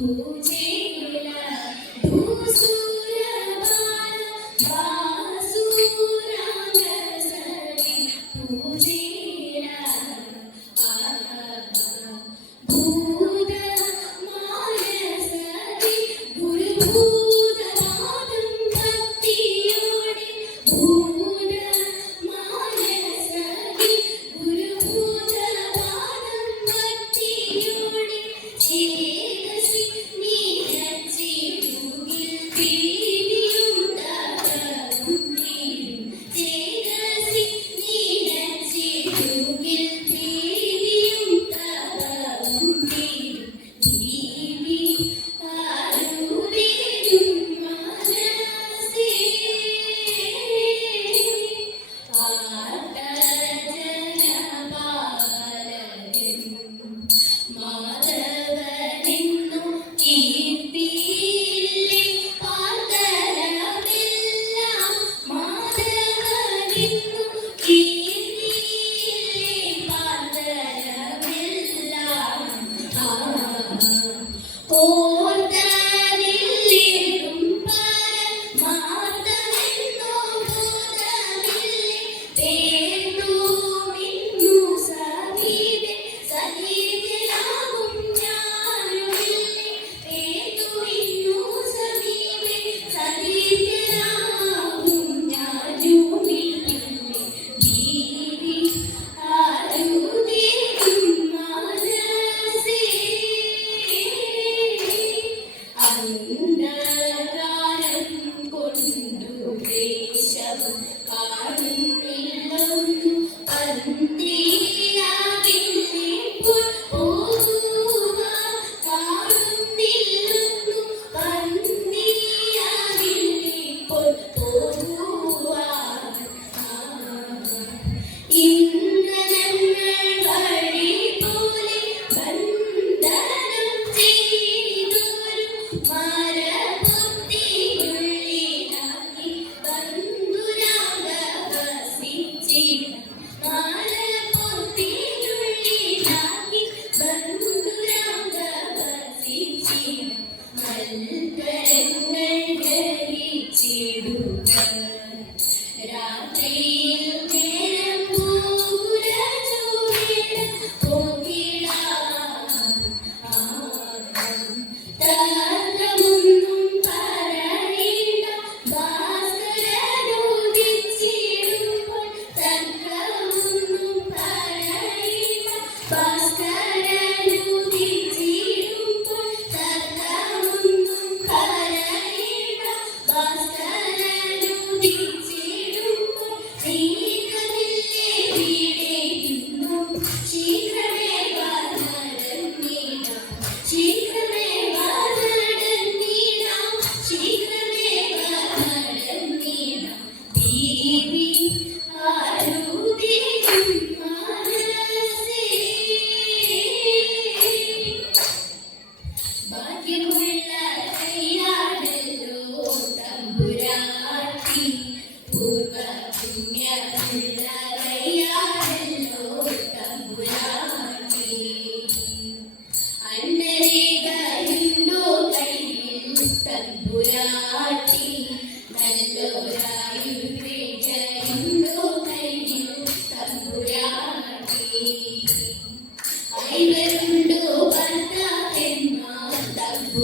In. Bye.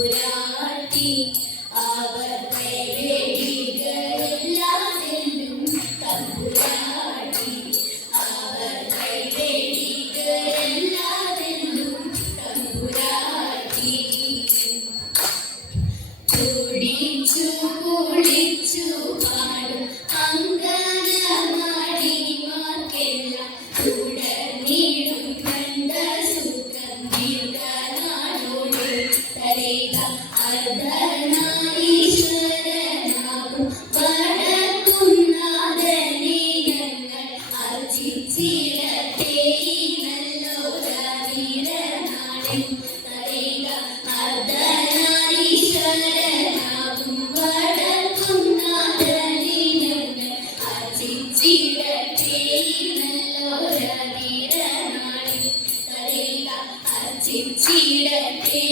Thampuratti our ഇടത്തേ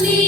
me.